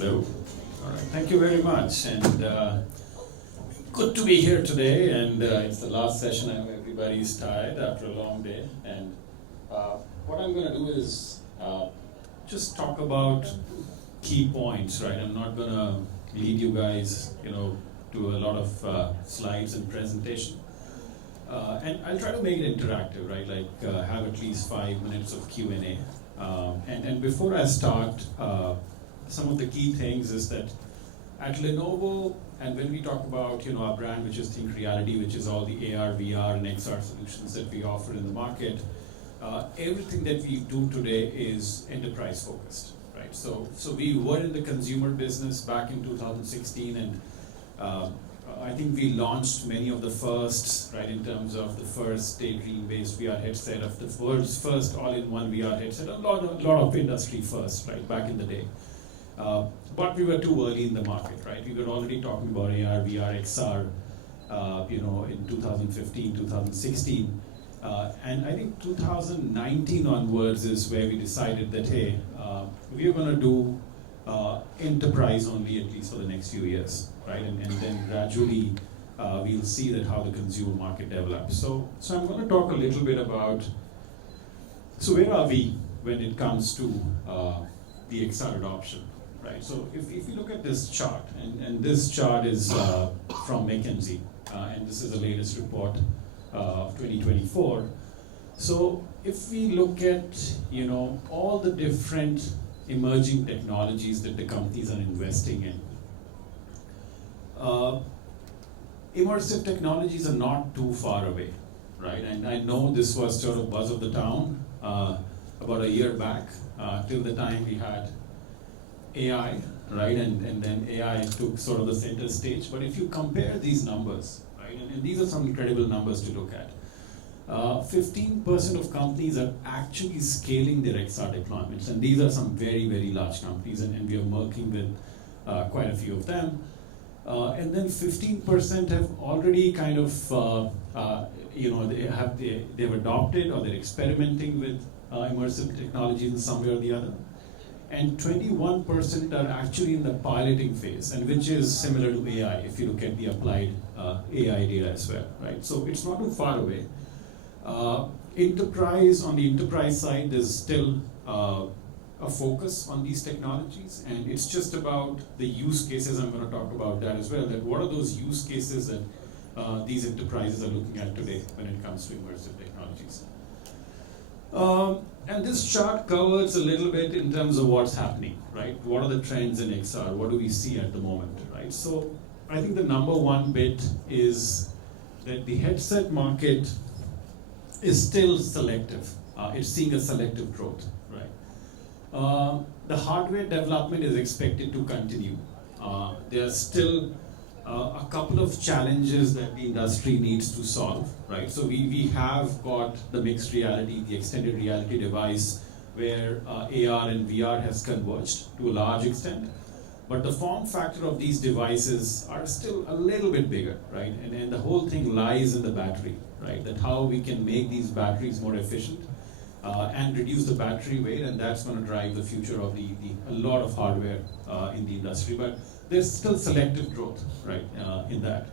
Hello. All right. Thank you very much, and good to be here today. And it's the last session. I know everybody's tired after a long day, and what I'm going to do is just talk about key points. Right. I'm not going to lead you guys, to a lot of slides and presentation. And I'll try to make it interactive, right? Like have at least 5 minutes of Q&A. And before I start, some of the key things is that at Lenovo, and when we talk about our brand, which is ThinkReality, which is all the AR, VR, and XR solutions that we offer in the market, everything that we do today is enterprise focused, right? So we were in the consumer business back in 2016, and I think we launched many of the firsts, right, in terms of the first Daydream-based VR headset, of the world's first all-in-one VR headset, a lot of industry firsts, right, back in the day. But we were too early in the market, right? We were already talking about AR, VR, XR, in 2015, 2016. And I think 2019 onwards is where we decided that, hey, we are going to do enterprise only, at least for the next few years, right? And then gradually we'll see that how the consumer market develops. So I'm going to talk a little bit about, so where are we when it comes to the XR adoption, right? So if you look at this chart, and this chart is from McKinsey, and this is the latest report of 2024. So if we look at, all the different emerging technologies that the companies are investing in, immersive technologies are not too far away, right? And I know this was sort of buzz of the town about a year back, till the time we had AI, right? And then AI took sort of the center stage. But if you compare these numbers, right, and these are some incredible numbers to look at. 15% of companies are actually scaling their XR deployments, and these are some very, very large companies, and we are working with quite a few of them. And then 15% have already kind of, they've adopted or they're experimenting with immersive technologies in some way or the other. And 21% are actually in the piloting phase, and which is similar to AI if you look at the applied AI data as well, right? So it's not too far away. On the enterprise side, there's still a focus on these technologies, and it's just about the use cases. I'm going to talk about that as well, that what are those use cases that these enterprises are looking at today when it comes to immersive technologies. And this chart covers a little bit in terms of what's happening, right? What are the trends in XR? What do we see at the moment, right? So I think the number one bit is that the headset market is still selective. It's seeing a selective growth, right? The hardware development is expected to continue. There are still a couple of challenges that the industry needs to solve, right? So we have got the mixed reality, the extended reality device, where AR and VR has converged to a large extent. But the form factor of these devices are still a little bit bigger, right? And the whole thing lies in the battery, right? That how we can make these batteries more efficient and reduce the battery weight, and that's going to drive the future of a lot of hardware in the industry. But there's still selective growth, right, in that.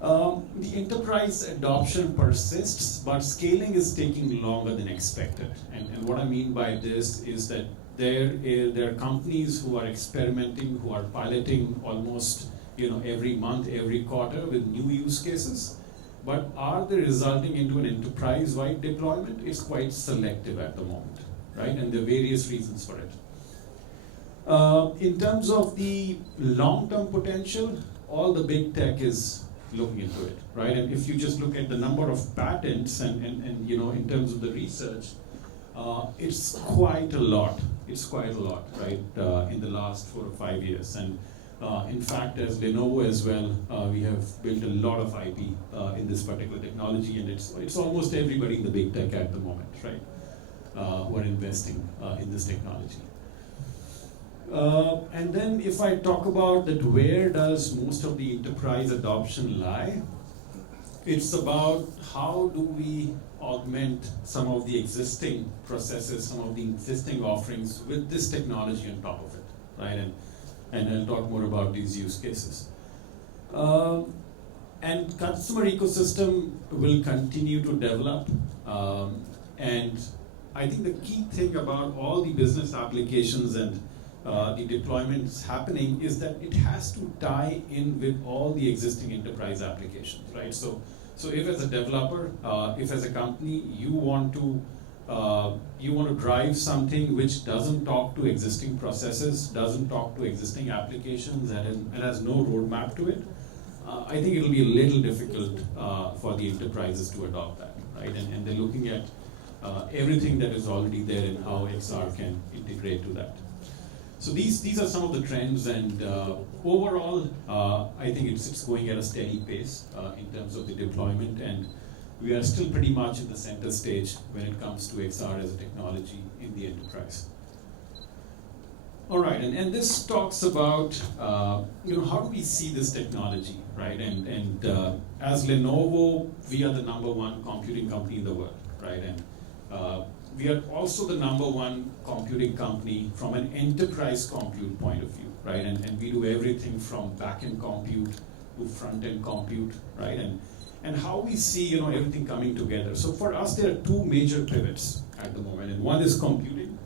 The enterprise adoption persists, but scaling is taking longer than expected. And what I mean by this is that there are companies who are experimenting, who are piloting almost every month, every quarter with new use cases. But are they resulting into an enterprise-wide deployment? It's quite selective at the moment, right? And there are various reasons for it. In terms of the long-term potential, all the big tech is looking into it, right? And if you just look at the number of patents and in terms of the research, it's quite a lot. It's quite a lot, right? In the last 4 or 5 years, and in fact, as Lenovo as well, we have built a lot of IP in this particular technology, and it's almost everybody in the big tech at the moment, right? Who are investing in this technology. And then if I talk about that, where does most of the enterprise adoption lie? It's about how do we augment some of the existing processes, some of the existing offerings with this technology on top of it, right? And I'll talk more about these use cases. And customer ecosystem will continue to develop. And I think the key thing about all the business applications and the deployments happening is that it has to tie in with all the existing enterprise applications, right? So if as a developer, if as a company you want to drive something which doesn't talk to existing processes, doesn't talk to existing applications, and has no roadmap to it, I think it'll be a little difficult for the enterprises to adopt that, right? And they're looking at everything that is already there and how XR can integrate to that. So these are some of the trends, and overall, I think it's going at a steady pace in terms of the deployment, and we are still pretty much in the center stage when it comes to XR as a technology in the enterprise. All right, and this talks about how do we see this technology, right? And as Lenovo, we are the #1 computing company in the world, right? And we are also the #1 computing company from an enterprise compute point of view, right? And we do everything from back-end compute to front-end compute, right? And how we see everything coming together. So for us, there are two major pivots at the moment, and one is computing,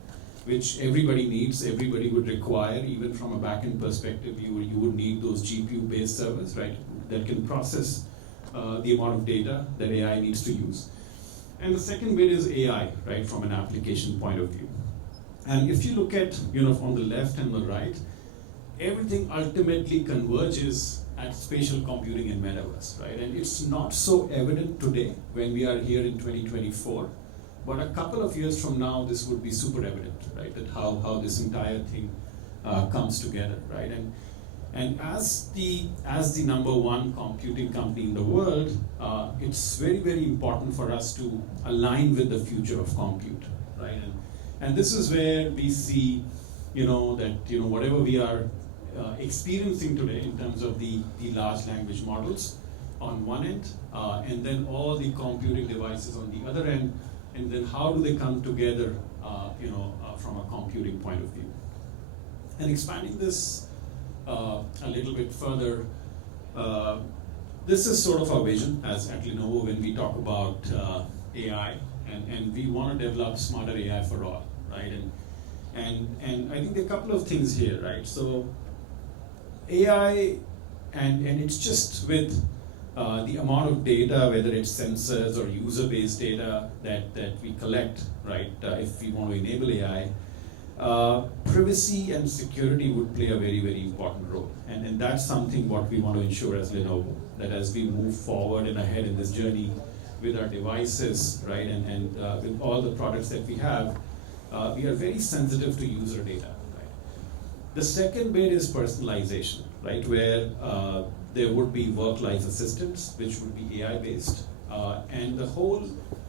which everybody needs, everybody would require. Even from a back-end perspective, you would need those GPU-based servers, right, that can process the amount of data that AI needs to use. And the second bit is AI, right, from an application point of view. And if you look at, on the left and the right, everything ultimately converges at spatial computing and metaverse, right? And it's not so evident today when we are here in 2024, but a couple of years from now, this would be super evident, right? That how this entire thing comes together, right? And as the #1 computing company in the world, it's very, very important for us to align with the future of compute, right? And this is where we see, that whatever we are experiencing today in terms of the large language models on one end, and then all the computing devices on the other end, and then how do they come together, from a computing point of view. And expanding this a little bit further, this is sort of our vision as at Lenovo when we talk about AI, and we want to develop smarter AI for all, right? And I think there are a couple of things here, right? So AI, and it's just with the amount of data, whether it's sensors or user-based data that we collect, right, if we want to enable AI, privacy and security would play a very, very important role. And that's something what we want to ensure as Lenovo, that as we move forward and ahead in this journey with our devices, right, and with all the products that we have, we are very sensitive to user data, right? The second bit is personalization, right, where there would be work-life assistants, which would be AI-based, and the whole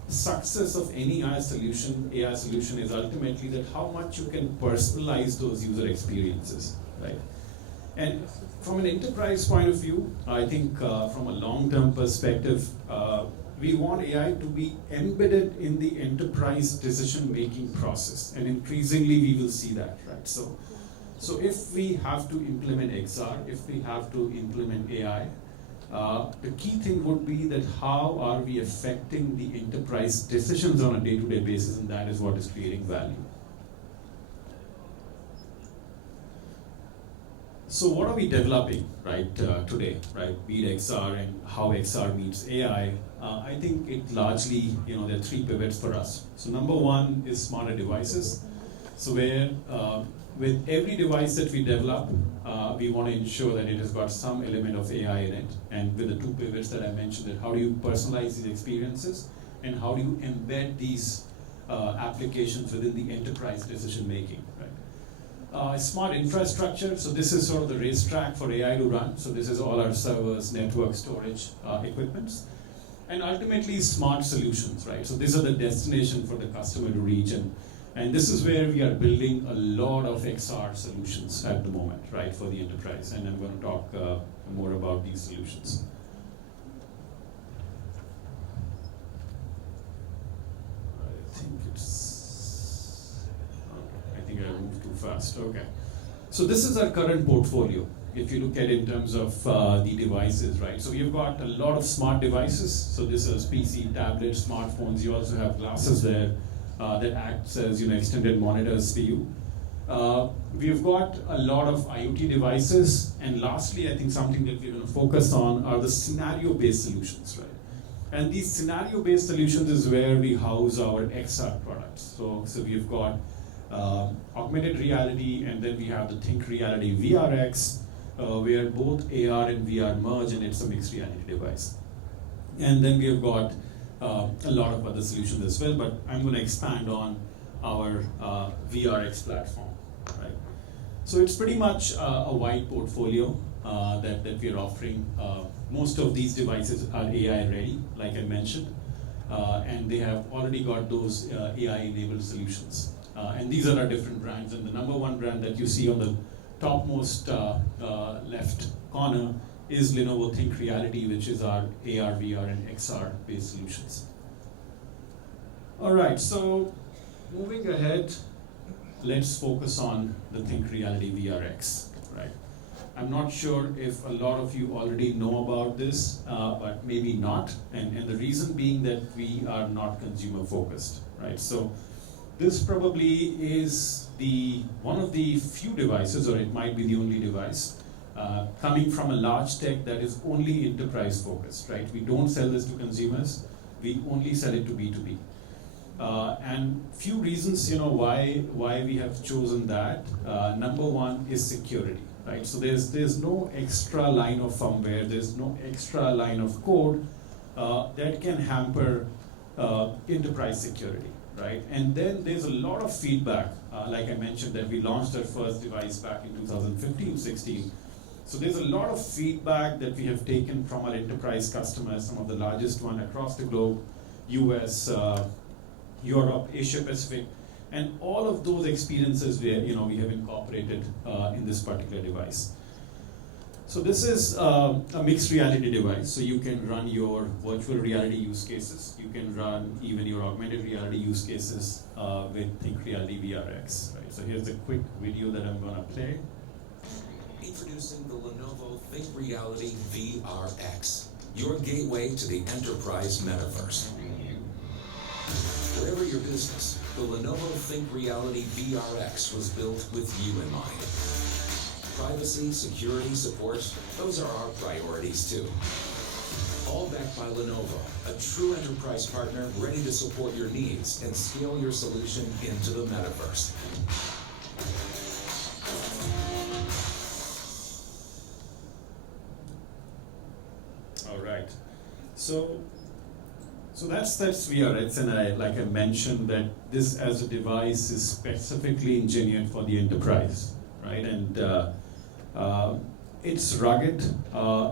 success of any AI solution is ultimately that how much you can personalize those user experiences, right? And from an enterprise point of view, I think from a long-term perspective, we want AI to be embedded in the enterprise decision-making process, and increasingly we will see that, right? So if we have to implement XR, if we have to implement AI, the key thing would be that how are we affecting the enterprise decisions on a day-to-day basis, and that is what is creating value. So what are we developing, right, today, right? Be it XR and how XR meets AI. I think it largely, there are three pivots for us. So #1 is smarter devices. So where with every device that we develop, we want to ensure that it has got some element of AI in it. And with the two pivots that I mentioned, that how do you personalize these experiences, and how do you embed these applications within the enterprise decision making, right? Smart infrastructure, so this is sort of the racetrack for AI to run. So this is all our servers, network, storage, equipments. And ultimately smart solutions, right? So these are the destination for the customer to reach, and this is where we are building a lot of XR solutions at the moment, right, for the enterprise. And I'm going to talk more about these solutions. I think I moved too fast. Okay. So this is our current portfolio. If you look at it in terms of the devices, right? So we've got a lot of smart devices. So this is PC, tablets, smartphones. You also have glasses there that acts as extended monitors for you. We've got a lot of IoT devices, and lastly, I think something that we're going to focus on are the scenario-based solutions, right? And these scenario-based solutions is where we house our XR products. So we've got augmented reality, and then we have the ThinkReality VRX, where both AR and VR merge, and it's a mixed reality device. And then we've got a lot of other solutions as well, but I'm going to expand on our VRX platform, right? So it's pretty much a wide portfolio that we're offering. Most of these devices are AI ready, like I mentioned, and they have already got those AI-enabled solutions. And these are our different brands, and the number one brand that you see on the topmost left corner is Lenovo ThinkReality, which is our AR, VR, and XR based solutions. All right, so moving ahead, let's focus on the ThinkReality VRX, right? I'm not sure if a lot of you already know about this, but maybe not, and the reason being that we are not consumer focused, right? So this probably is one of the few devices, or it might be the only device, coming from a large tech that is only enterprise focused, right? We don't sell this to consumers, we only sell it to B2B. And few reasons, why we have chosen that. Number one is security, right? So there's no extra line of firmware, there's no extra line of code that can hamper enterprise security, right? And then there's a lot of feedback, like I mentioned, that we launched our first device back in 2015-16. So there's a lot of feedback that we have taken from our enterprise customers, some of the largest one across the globe, US, Europe, Asia Pacific, and all of those experiences where we have incorporated in this particular device. So this is a mixed reality device, so you can run your virtual reality use cases, you can run even your augmented reality use cases with ThinkReality VRX. Right? So here's a quick video that I'm going to play. Introducing the Lenovo ThinkReality VRX, your gateway to the enterprise metaverse. Whatever your business, the Lenovo ThinkReality VRX was built with you in mind. Privacy, security, support, those are our priorities too. All backed by Lenovo, a true enterprise partner ready to support your needs and scale your solution into the metaverse. All right. So that's VRX, and like I mentioned, that this as a device is specifically engineered for the enterprise, right? And it's rugged,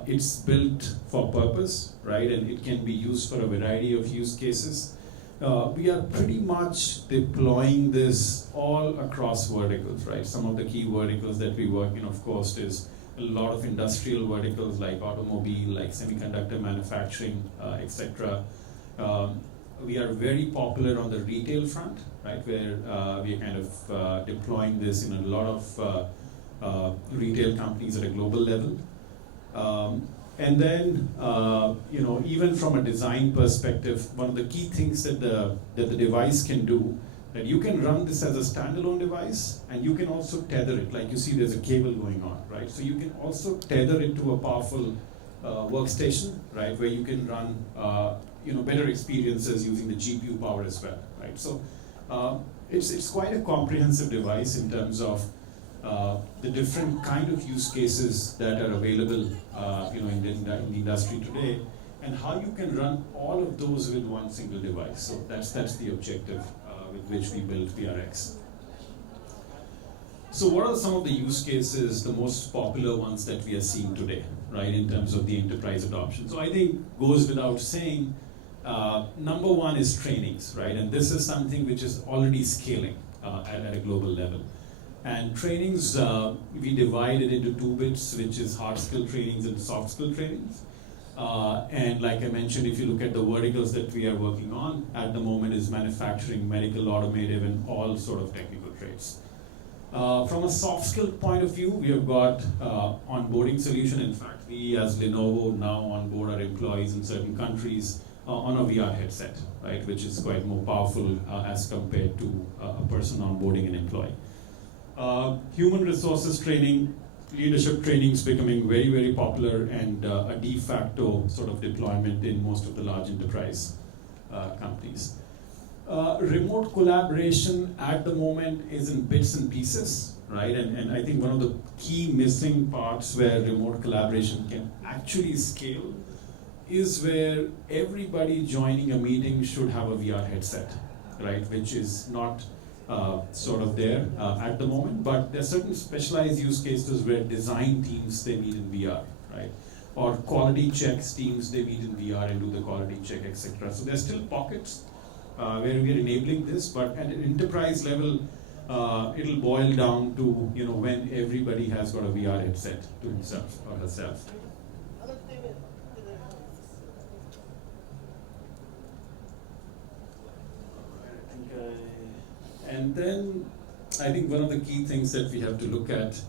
it's built for purpose, right? And it can be used for a variety of use cases. We are pretty much deploying this all across verticals, right? Some of the key verticals that we work in, of course, is a lot of industrial verticals like automobile, like semiconductor manufacturing, etc. We are very popular on the retail front, right, where we are kind of deploying this in a lot of retail companies at a global level. And then, even from a design perspective, one of the key things that the device can do, that you can run this as a standalone device, and you can also tether it. Like you see, there's a cable going on, right? So you can also tether it to a powerful workstation, right, where you can run better experiences using the GPU power as well, right? So it's quite a comprehensive device in terms of the different kind of use cases that are available in the industry today, and how you can run all of those with one single device. So that's the objective with which we built VRX. So what are some of the use cases, the most popular ones that we are seeing today, right, in terms of the enterprise adoption? So I think goes without saying, number one is trainings, right? And this is something which is already scaling at a global level. And trainings, we divide it into two bits, which is hard skill trainings and soft skill trainings. And like I mentioned, if you look at the verticals that we are working on at the moment is manufacturing, medical, automotive, and all sort of technical trades. From a soft skill point of view, we have got onboarding solution. In fact, we as Lenovo now onboard our employees in certain countries on a VR headset, right, which is quite more powerful as compared to a person onboarding an employee. Human resources training, leadership training is becoming very, very popular and a de facto sort of deployment in most of the large enterprise companies. Remote collaboration at the moment is in bits and pieces, right? And I think one of the key missing parts where remote collaboration can actually scale is where everybody joining a meeting should have a VR headset, right? Which is not sort of there at the moment, but there are certain specialized use cases where design teams, they meet in VR, right? Or quality checks teams, they meet in VR and do the quality check, etc. So there's still pockets where we are enabling this, but at an enterprise level, it'll boil down to when everybody has got a VR headset to himself or herself. And then I think one of the key things that we have to look at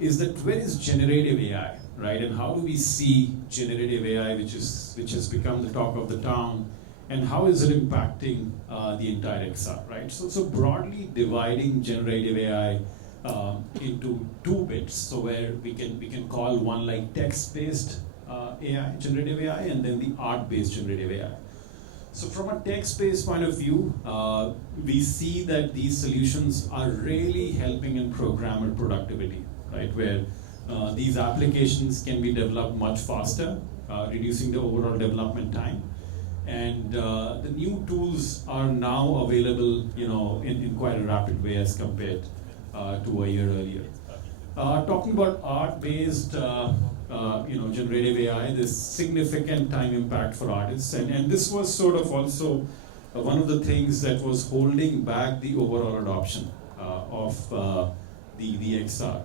is that where is generative AI, right? And how do we see generative AI, which has become the talk of the town, and how is it impacting the entire XR, right? So broadly dividing generative AI into two bits, so where we can call one like text-based AI, generative AI, and then the art-based generative AI. So from a text-based point of view, we see that these solutions are really helping in programmer productivity, right? Where these applications can be developed much faster, reducing the overall development time. And the new tools are now available, in quite a rapid way as compared to a year earlier. Talking about art-based, generative AI, there's significant time impact for artists, and this was sort of also one of the things that was holding back the overall adoption of the XR.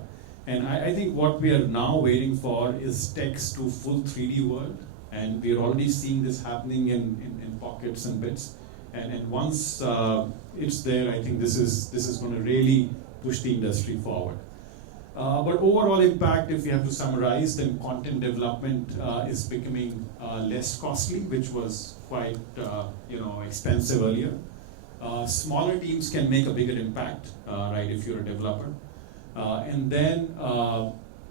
And I think what we are now waiting for is text to full 3D world, and we are already seeing this happening in pockets and bits. And once it's there, I think this is going to really push the industry forward. But overall impact, if you have to summarize, then content development is becoming less costly, which was quite expensive earlier. Smaller teams can make a bigger impact, right, if you're a developer. And then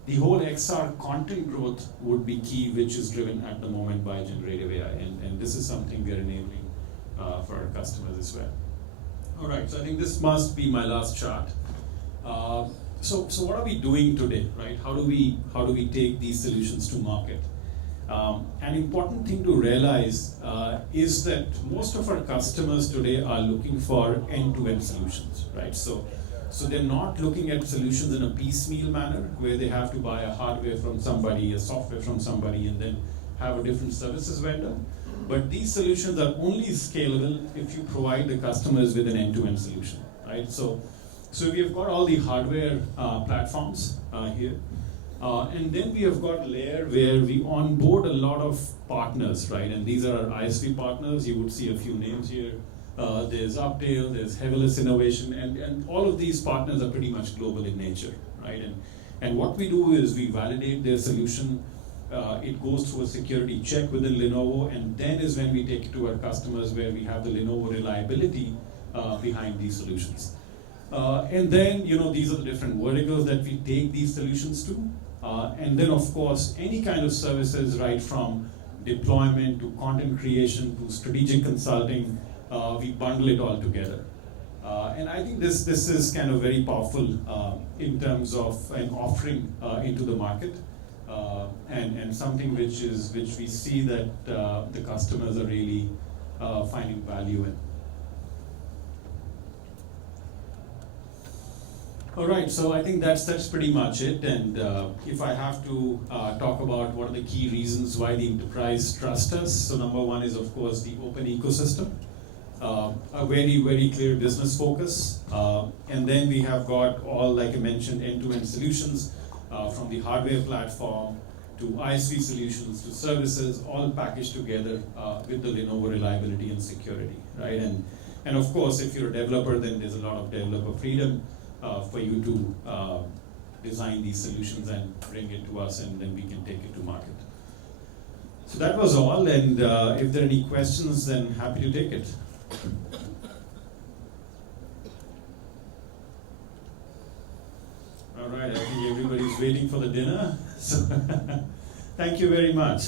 the whole XR content growth would be key, which is driven at the moment by generative AI. And this is something we are enabling for our customers as well. All right, so I think this must be my last chart. So what are we doing today, right? How do we take these solutions to market? An important thing to realize is that most of our customers today are looking for end-to-end solutions, right? So they're not looking at solutions in a piecemeal manner where they have to buy a hardware from somebody, a software from somebody, and then have a different services vendor. But these solutions are only scalable if you provide the customers with an end-to-end solution, right? So we have got all the hardware platforms here. And then we have got a layer where we onboard a lot of partners, right? And these are our ISV partners. You would see a few names here. There's Updale, there's Heaviless Innovation, and all of these partners are pretty much global in nature, right? And what we do is we validate their solution. It goes through a security check within Lenovo, and then is when we take it to our customers where we have the Lenovo reliability behind these solutions. And then, these are the different verticals that we take these solutions to. And then, of course, any kind of services, right from deployment to content creation to strategic consulting, we bundle it all together. And I think this is kind of very powerful in terms of an offering into the market, and something which we see that the customers are really finding value in. All right, so I think that's pretty much it. And if I have to talk about what are the key reasons why the enterprise trusts us, so number one is, of course, the open ecosystem, a very, very clear business focus. And then we have got all, like I mentioned, end-to-end solutions from the hardware platform to ISV solutions to services, all packaged together with the Lenovo reliability and security, right? And of course, if you're a developer, then there's a lot of developer freedom. for you to design these solutions and bring it to us, and then we can take it to market. So that was all, and if there are any questions, then happy to take it. All right, I think everybody's waiting for the dinner. So thank you very much.